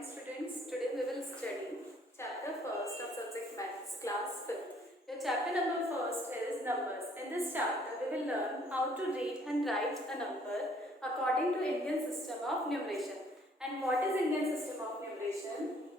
morning students. Today we will study chapter first of subject maths class 5th. Your chapter number first is numbers. In this chapter we will learn how to read and write a number according to Indian system of numeration. And what is Indian system of numeration?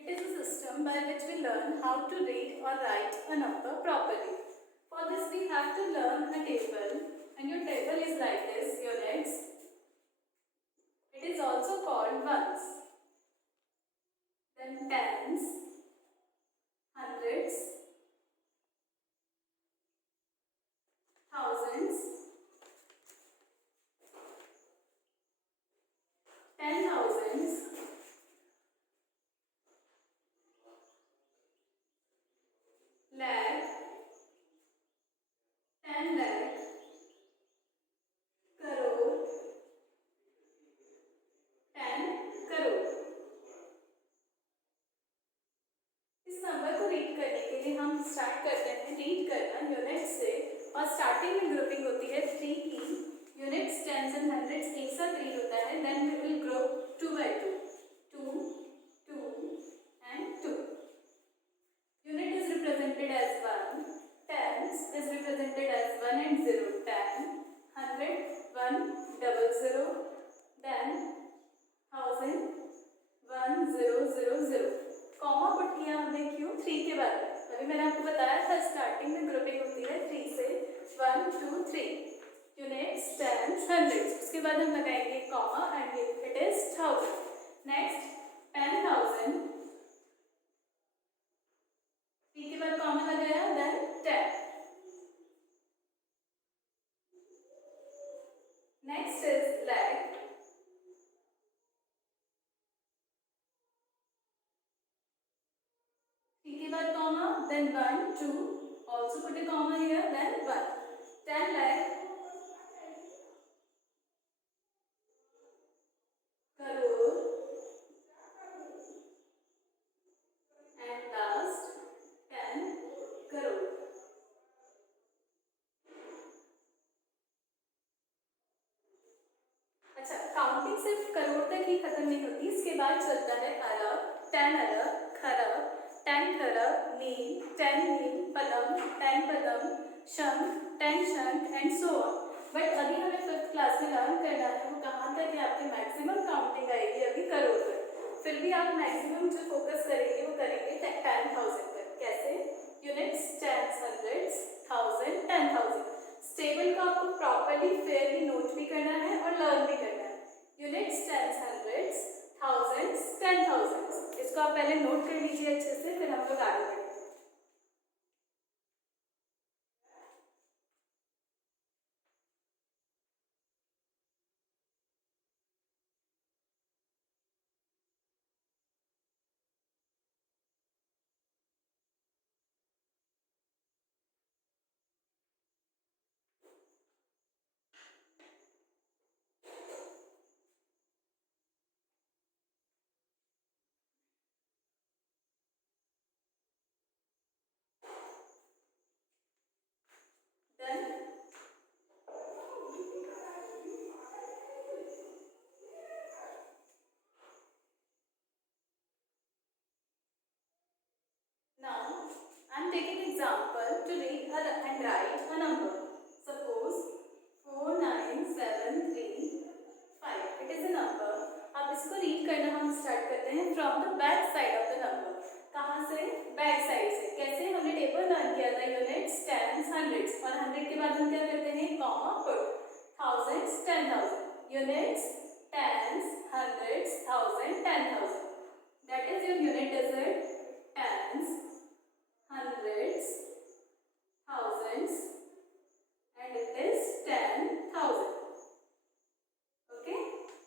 It is a system by which we learn how to read or write a number properly. For this we have to learn a table, and your table is like this, units. It is also called ones, then tens, hundreds, thousands, 10,000s, lakh, 10 lakh, crore, 10 crore. इस नंबर को रीड करने के लिए हम स्टार्ट करते हैं रीड करना यूनिट से, और स्टार्टिंग में ग्रुपिंग होती है 3 की. यूनिट्स, टेंस एंड हंड्रेड्स एक साथ रीड होता है. Then we will group 2 by 2, 2, 2 and 2. Unit is represented as 1, tens is represented as 1 and 0, 10, 100, 1, 00, then 1000, 1, 0, 0, 0. कॉमा पुट किया हमने क्यों? 3 के बाद. अभी मैंने आपको बताया था स्टार्टिंग में ग्रुपिंग होती है 3 से, 1, 2, 3. Units, tens, hundreds. उसके बाद हम लगाएंगे comma and it is 1000. Next 10,000, 3 के बाद कॉमा लगाया, देन 10. नेक्स्ट इज lakh, 3 के बाद comma, then 1, 2, also put a comma here, then 1. 10 lakh, crore, and last 10 crore. अच्छा, काउंटिंग सिर्फ करोड़ तक ही खत्म नहीं होती, इसके बाद चलता है अरब, 10 अरब, खरब, 10 खरब, नील, 10 नील, पदम, 10 पदम, शंख, 10 शंख एंड सो ऑन. बट अभी हमें 5th क्लास में लर्न करना है वो कहाँ तक है, आपकी मैक्सिमम काउंटिंग आएगी अभी करोड़ तक. फिर भी आप मैक्सिमम जो फोकस करेंगे वो करेंगे 10,000 तक. कैसे? Units, tens, hundreds, 1000, 10,000. स्टेबल को आपको प्रॉपर्ली फेयरली नोट भी करना है और लर्न भी करना है. Units, tens, hundreds, thousands, 10,000. इसको आप पहले नोट कर लीजिए अच्छे से, फिर हम लोग आगे बढ़ेंगे. Then now I am taking example to read and write a number. Suppose 49735. It is a number. अब इसको रीड करना हम स्टार्ट करते हैं from the back side of the number. कहाँ से? बैक साइड से. कैसे? हमने टेबल लर्न किया था यूनिट्स, टेंस, हंड्रेड्स, और 100 के बाद हम क्या करते हैं? Comma put. Thousands, 10,000. Units, tens, hundreds, 1000, 10,000. That is your unit digit. Tens, hundreds, thousands, and it is 10,000. Okay?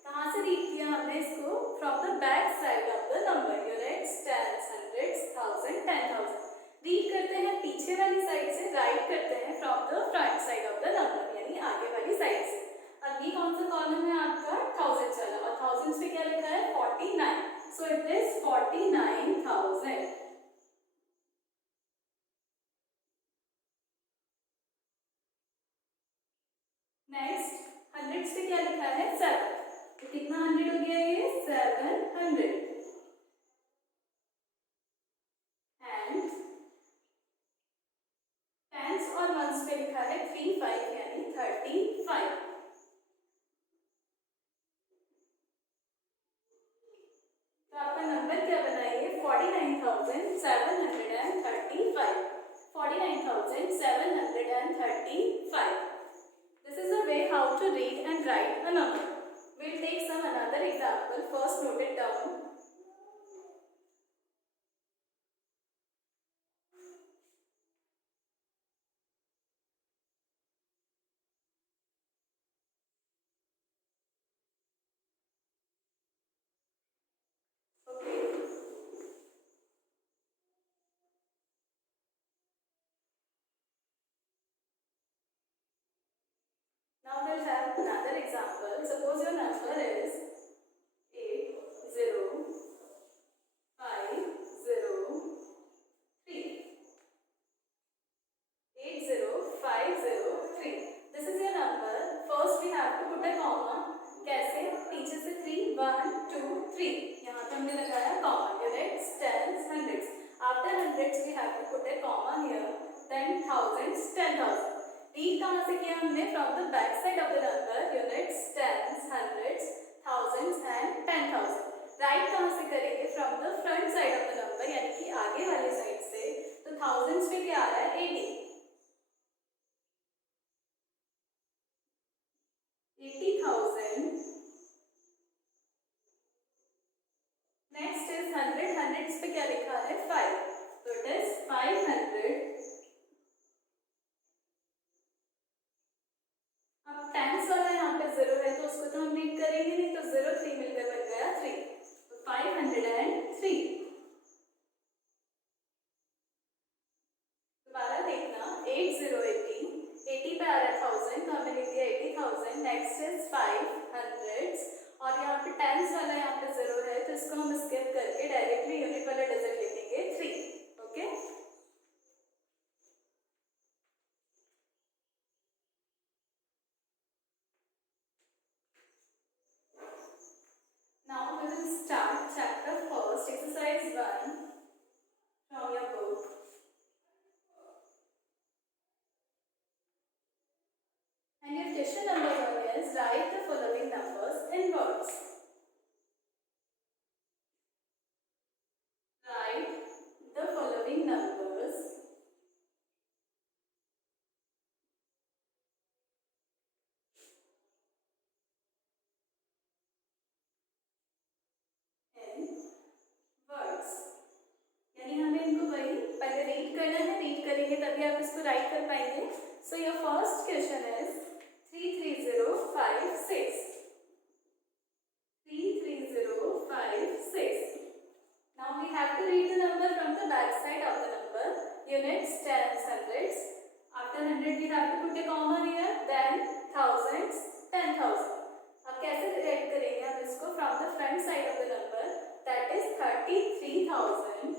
कहाँ से रीड किया हमने इसको? From the back side of the number. Units, tens, hundreds, thousand, 10,000. रीड करते हैं पीछे वाली साइड से, राइट करते हैं from the front side of the number, यानी आगे वाली साइड से. अब कौन सा कॉलम है आपका? थाउजेंड्स वाला, और थाउजेंड्स पे क्या लिखा है? 49. So it is 49. 49,000. Next hundreds पे क्या लिखा है 7, तो कितना 100 हो गया ये 700. एंड टेंस और वंस पे लिखा है 35 यानी 35. तो आपका नंबर क्या बनाइए 49,735. 49,735. This is the way how to read and write a number. We'll take some another example. First note it down. Okay. Now we'll have another example. Suppose your number is 80503. 80503. This is your number. First we have to put a comma. कैसे? पीछे से 3 1 2 3. यहाँ पे हमने लगाया comma. Units, tens, hundreds. After hundreds we have to put a comma here. Then thousands, 10,000. Read कहाँ से किया हमने? From the back side of the number. Units, tens, hundreds, thousands and 10,000. Right कहाँ से करेंगे? From the front side of the number यानी कि आगे वाले साइड से. तो thousands पे क्या आ रहा है 80. 80,000. Next is 100. Hundreds पे क्या लिखा है 5. तो it is 500. अब टेंस वाला यहाँ पे 0 है तो उसको तो हम रीड करेंगे नहीं, तो 0 3 मिलकर बन गया 3. तो 503. दोबारा देखना 8080. 80 पे आ रहा है 1000 तो हमने लिख दिया 80,000. नेक्स्ट इज 500 और यहाँ पे टेंस वाला यहाँ पे 0 है तो इसको हम स्किप करके डायरेक्टली यूनिट वाला डिजिट लिखेंगे 3. Okay. Now we will start chapter first, exercise 1 from your book. And your question number 1 is write the following numbers in words. Write the following numbers in words. यानी हमें इनको वही पहले रीड करना है, रीड करेंगे तभी आप इसको राइट कर पाएंगे. So your first question is 33056. 33056. Now we have to read the number from the back side of the number. Units, tens, hundreds. After 100 we have to put a comma here. Then thousands, 10,000. अब कैसे राइट करेंगे हम इसको? From the front side of the number, that is 33,000.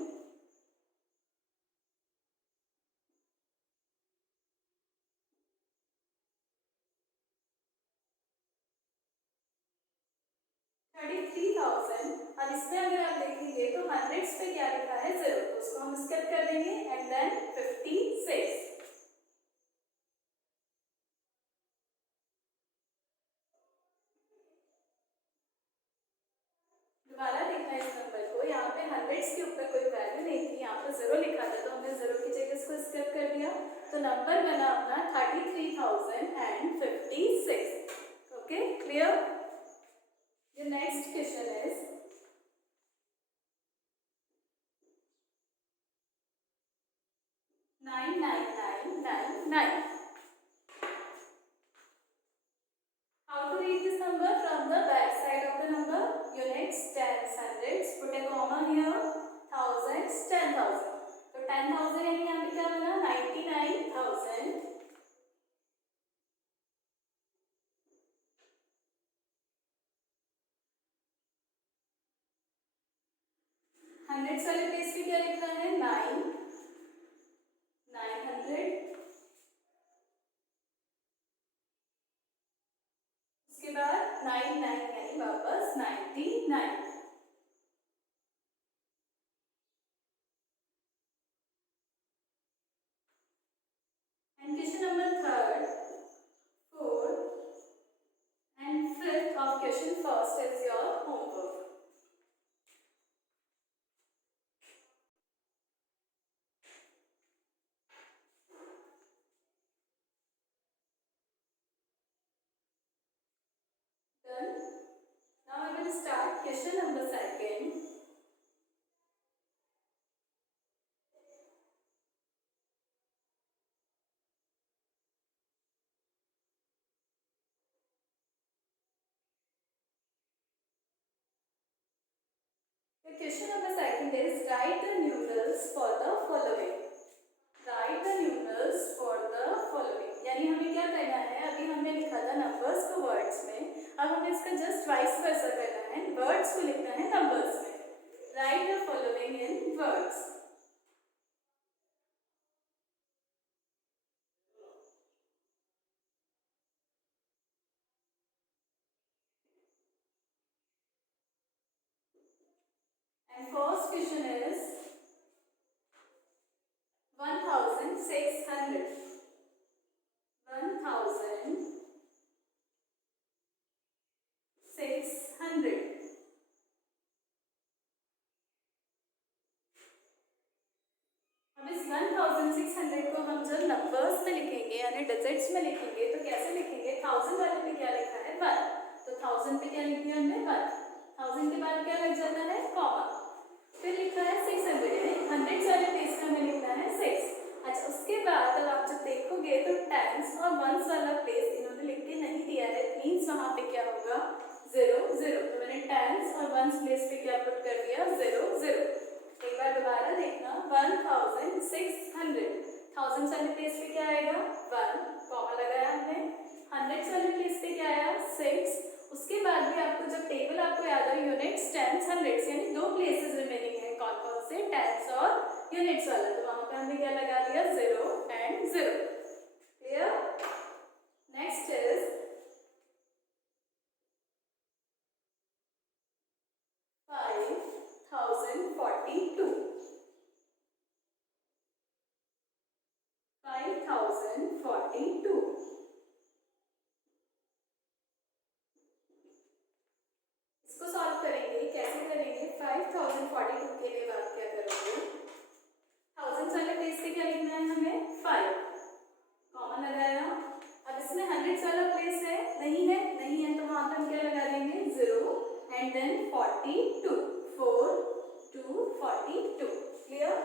33,000. अब इसमें अगर आप देखेंगे तो हंड्रेड्स पे क्या लिखा है 0 तो उसको हम स्किप कर देंगे. And then 56. दोबारा देखना इस नंबर को. यहाँ पे हंड्रेड्स के ऊपर कोई वैल्यू नहीं थी, यहाँ पे 0 लिखा था तो हमने 0 की जगह इसको स्किप कर दिया. तो नंबर बना अपना 33,056. Okay, clear? The next question is 99999. How to read this number? From the back side of the number. Units, tens, hundreds. Put a comma here. Thousands, 10,000. तो 10,000 यानी यहाँ पे क्या बना 99,000. हंड्रेड्स वाले प्लेस पे क्या लिखा है 9, 900। उसके बाद 99 यानी वापस 99। And question number third, fourth and fifth of question first is your homework. Done. Now we will start question number second. The question number second is write the numerals for the following. Write the numerals for the following. यानी हमें क्या करना है, अभी हमने लिखा था नंबर्स को वर्ड्स में, अब हमें इसका जस्ट वाइस वर्सा करना है, वर्ड्स को लिखना है नंबर्स में. Right the following in words. And first question is 1600. 1600. अब इस 1600 को हम जब नंबर्स में लिखेंगे यानी डिजिट्स में लिखेंगे तो कैसे लिखेंगे, 1000 वाले पे क्या लिखा है 1, तो 1000 पे क्या लिख दिया हमने 1, 1000 के बाद क्या लग जाता है कॉमा, फिर लिखा है 600 यानी 100 वाले पेज में हमें लिखना है 6. अच्छा उसके बाद अब आप जब देखोगे तो टेंस और वंस वाला प्लेस इन्होंने लिख के नहीं दिया है, मीन्स वहाँ पे क्या होगा 0 0, तो मैंने टेंस और वंस प्लेस पे क्या पुट कर दिया 0 0. एक बार दोबारा देखना 1600, 1000 वाले प्लेस पे क्या आएगा 1, कॉमा लगाया हमने, 100 वाले प्लेस पे क्या आया 6. उसके बाद भी आपको जब टेबल आपको याद है यूनिट्स टेंस हंड्रेड्स यानी दो प्लेसेस रिमेनिंग है, कौन कौन से टेंस और यूनिट्स वाला, तो वहां पे हमने क्या लगा दिया 0 एंड 0. क्लियर. Next is 5042. 5042. इसको सॉल्व करेंगे, कैसे करेंगे, 5042 के लिए बात क्या करोगे, 1000 वाले प्लेस पे क्या लिखना है हमें 5, कॉमा लगाया. अब इसमें 100 वाला प्लेस है नहीं है, नहीं है तो वहां पर हम क्या लगा देंगे 0 एंड देन 42, 4 2 42. क्लियर.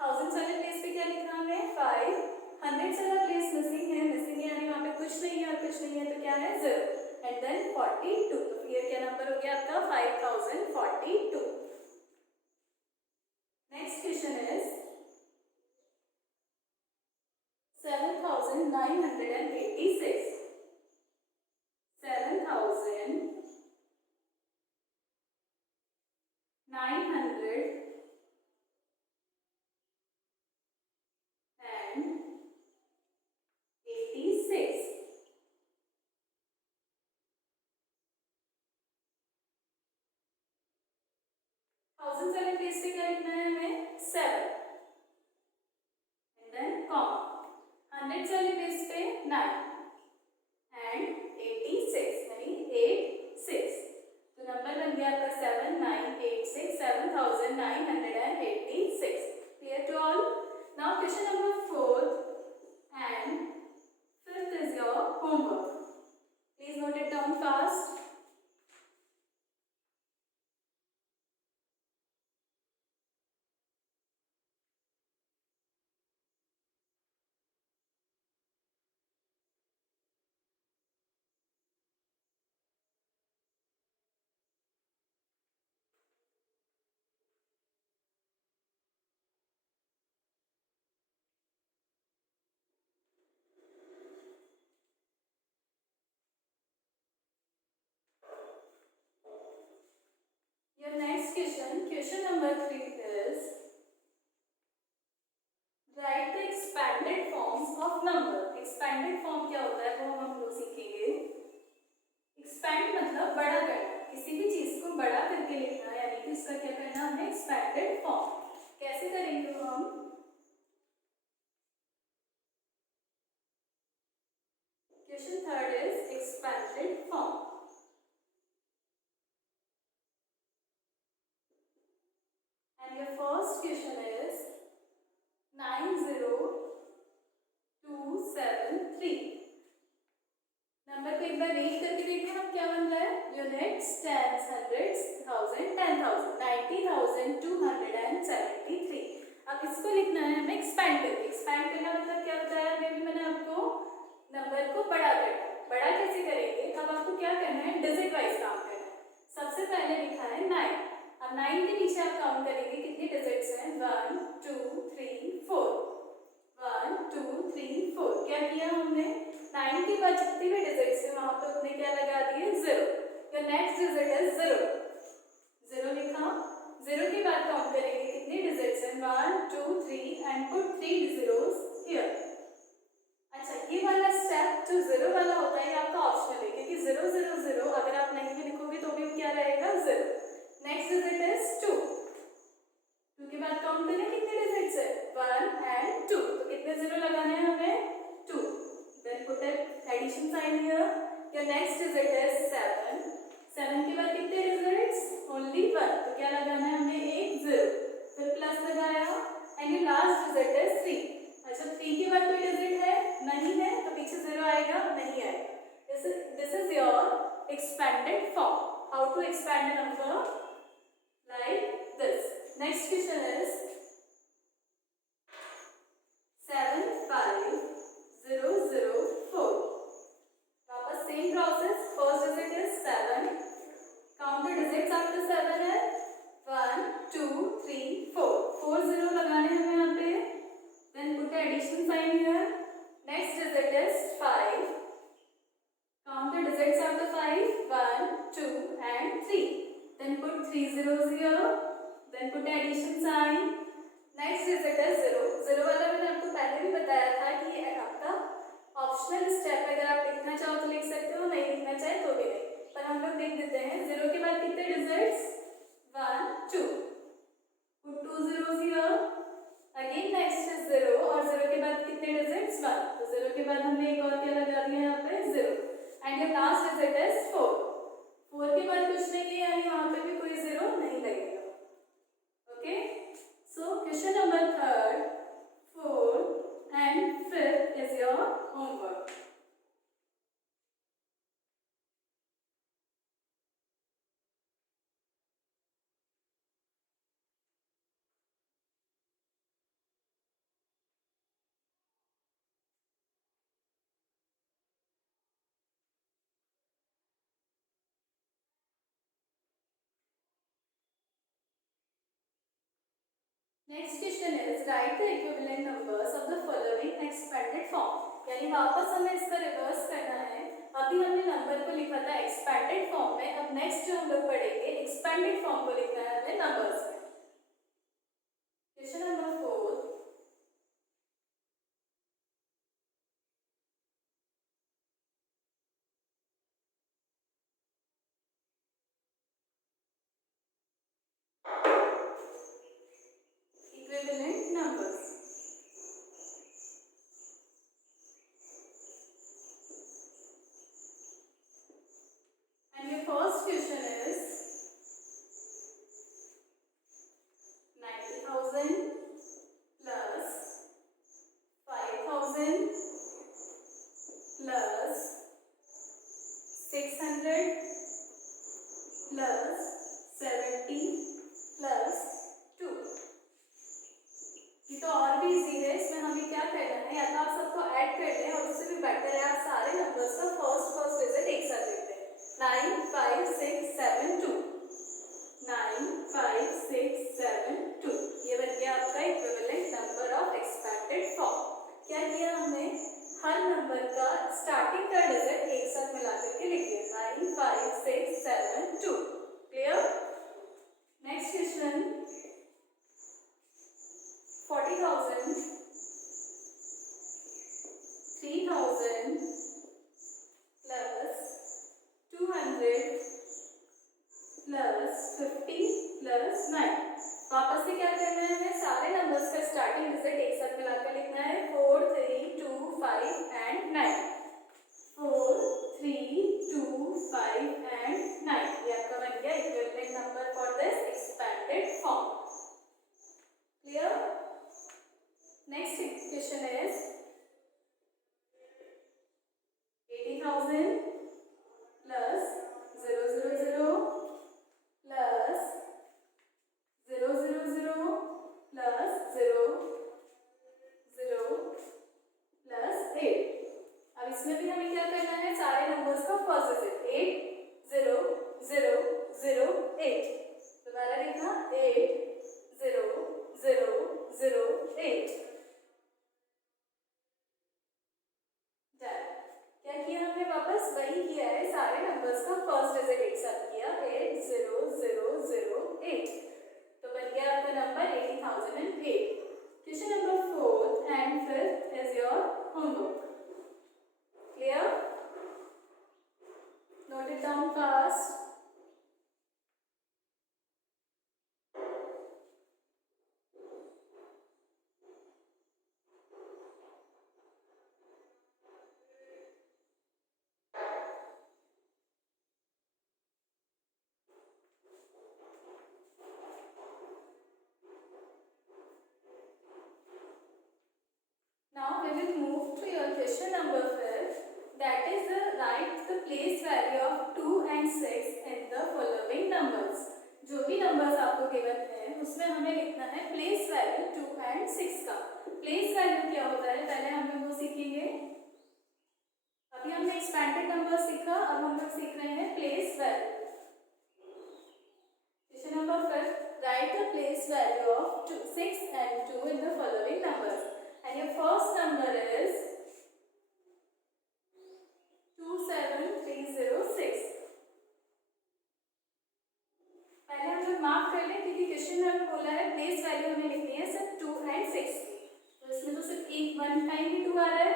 1000 वाले प्लेस पे क्या लिखा हमने 5, 100 वाला प्लेस मिसिंग है, मिसिंग यानी वहां पे कुछ नहीं है और कुछ नहीं है तो क्या है 0 एंड देन 42. तो ये क्या नंबर हो गया आपका 5042. Next question is 7986. 7986. थाउजेंड वाले प्लेस पे क्या लिखना है हमें 7 एंड देन कॉमा, 100 वाले प्लेस पे 9 एंड 86 यानी 86. तो नंबर बन गया आपका 7986, 7986. Clear to all. Now question number 4 and 5th is your homework. Please note it down fast. Question number 3 is write the expanded forms of number. expanded form क्या होता है वो हम लोग सीखेंगे. expand मतलब बड़ा करना, किसी भी चीज को बड़ा करके लिखना, यानी कि उसका क्या करना हमें expanded form. कैसे करेंगे वो हम. Question third is expanded form. And your first question is 90273. नंबर को एक बार रीड करके देखिए हम क्या बन रहा है. Units, tens, hundreds, thousand, 10,000, 90,273. अब इसको लिखना है हमें एक्सपैंड करके. एक्सपैंड करना मतलब क्या होता है, अभी मैंने आपको नंबर को बड़ा करना. बड़ा कैसे करेंगे, अब आपको क्या करना है, डिजिट वाइज काम करना है. सबसे पहले लिखा है 9. अब 9 के नीचे आप काउंट करेंगे कितने डिजिट्स हैं. 1 2 3 4. 1 2 3 4. क्या किया हमने, 9 के बाद जितने भी डिजिट्स हैं वहां पर हमने क्या लगा दिए, 0. योर नेक्स्ट डिजिट है 0. 0 लिखा. 0 के बाद काउंट करेंगे कितने डिजिट्स हैं. 1 2 3 एंड पुट 3 zeros हियर. अच्छा, ये वाला स्टेप जो 0 वाला होता है आपका ऑप्शनल है, क्योंकि 0 0 0 अगर आप नहीं भी लिखोगे तो भी क्या रहेगा, 0. Next digit is 2. 2 के बाद काउंट करें कितने डिजिट्स है, 1 एंड 2. तो कितने 0 लगाने हैं हमें, 2. Then put addition sign here. Your next digit is 7. 7 के बाद कितने डिजिट्स, ओनली 1. तो क्या लगाना है हमें, एक 0. फिर प्लस लगाया and your last digit is 3. अच्छा, 3 के बाद कोई डिजिट है, नहीं है, तो पीछे 0 आएगा, नहीं आएगा. This is your expanded form. How to expand a number like this. Next question is 75004. वापस same process. First digit is 7. Count the digits after 7 है 1 2 3 4. 4 0 लगाने हैं हमें यहाँ पे. Then put addition sign here. Next digit is 5. Count the digits after 5 1 2 and 3. Then put 3 zeros here. Then put addition sign. Next digit is 0. 0 वाला मैंने आपको पहले भी बताया था कि ये आपका ऑप्शनल स्टेप है. अगर आप लिखना चाहो तो लिख सकते हो, नहीं लिखना चाहे तो भी नहीं, पर हम लोग लिख देते हैं. 0 के बाद कितने डिजिट्स, 1 2. Put 2 zeros here. Again next is 0 और 0 के बाद कितने डिजिट्स, 1. तो 0 के बाद हमने एक और क्या लगा दिया यहाँ पे, 0. And your last digit is 4. 4 के बाद कुछ नहीं है, यानी वहां पे भी कोई 0 नहीं लगेगा. ओके, सो क्वेश्चन नंबर 3, 4 एंड 5 is your homework. Next question is right the equivalent numbers of the following expanded form. यानी वापस हमें इसका रिवर्स करना है. अभी हमने नंबर को लिखा था एक्सपेंडेड फॉर्म में. अब नेक्स्ट जो हम लोग पढ़ेंगे एक्सपेंडेड फॉर्म को लिखना है हमें नंबर्स में. Question number 4. equivalent numbers. And your first question is 90,000 plus 5,000 plus 600 plus 70 plus 2. ये तो और भी इजी है. इसमें हमें क्या करना है, या तो आप सबको ऐड कर लें और उससे भी बेटर है आप सारे नंबर्स का फर्स्ट डिजिट एक साथ लिखते हैं. 9 5 6 7 2. 50 प्लस 9। वापस से क्या करना है, हमें सारे नंबर्स का स्टार्टिंग डिजिट एक साथ मिलाकर लिखना है 4 3 2 5 एंड 9। 4 3 2 5 एंड 9, ये आपका बन गया equivalent number for this expanded form. Clear? Next equation is 80,000 प्लस 000 प्लस 000 प्लस 0 प्लस 8। अब इसमें भी हमें क्या करना है, सारे नंबर्स का फर्स्ट डिजिट 8 0 0 0 8। दोबारा लिखना 8 0 0 0 8। क्या किया हमने, वापस वही किया है, सारे नंबर्स का फर्स्ट डिजिट एक साथ किया 8 0 0 0 8। तो बन गया आपका नंबर 80,008। Question number 4th and 5th is your homework. Clear? Note it down fast. Now we will move to your question number 5. That is write the place value of 2 and 6 in the following numbers. जो भी नंबर्स आपको गिवन है उसमें हमें लिखना है place value 2 एंड 6 का। Place value क्या होता है, पहले हम लोग वो सीखेंगे। अभी हमने एक्सपेंडेड नंबर सीखा, अब हम लोग सीख रहे हैं place value. Question number 5, right the place value of 6 and 2 in the following numbers. And your first number is 27306। पहले हम लोग मार्क कर लें क्योंकि क्वेश्चन में हमें बोला है प्लेस वैल्यू हमें लिखनी है सिर्फ 2 and 6 की, तो इसमें तो सिर्फ एक वन टाइम ही 2 आ रहा है।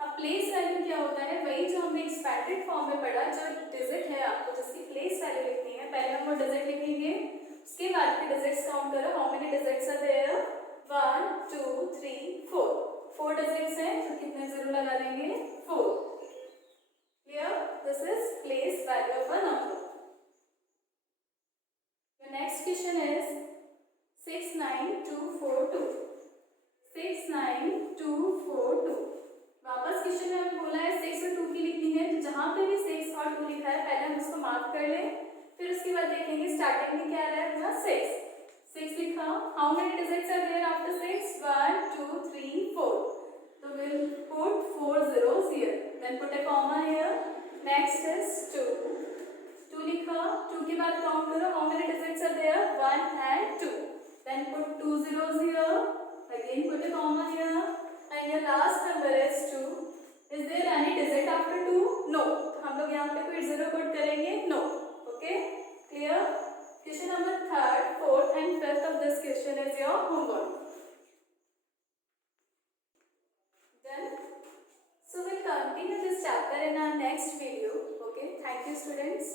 अब प्लेस वैल्यू क्या होता है, वही जो हमने एक्सपेंडेड फॉर्म में पढ़ा, जो डिजिट है आपको जिसकी प्लेस वैल्यू लिखनी है, पहले हम वो डिजिट लिखेंगे, उसके बाद के डिजिट्स काउंट करो। How many digits are there, 1 2 3 4। 4 digits हैं तो कितने जीरो लगा देंगे, 4। Clear? This is place value of a number. The next question is 69242। 69242। वापस क्वेश्चन में हमें बोला है 6 और 2 की लिखनी है, तो जहां पे भी 6 और 2 लिखा है पहले हम उसको मार्क कर लें, फिर उसके बाद देखेंगे स्टार्टिंग में क्या आ रहा है अपना 6 लिखा। How many digits are there after 6, 1 2 3 4। तो we'll put 4 zeros here, then put a comma here. Next is 2 लिखा, 2 के बाद काउंट करो, how many digits are there, 1 and 2, then put 2 zeros here, again put a comma here, and your last number is 2. Is there any digit after 2? No, हम लोग यहाँ पे कोई zero put करेंगे, no. Okay, clear? Question number 3rd, 4th and 5th of this question is your homework. Done? So we'll continue this chapter in our next video. Okay, thank you students.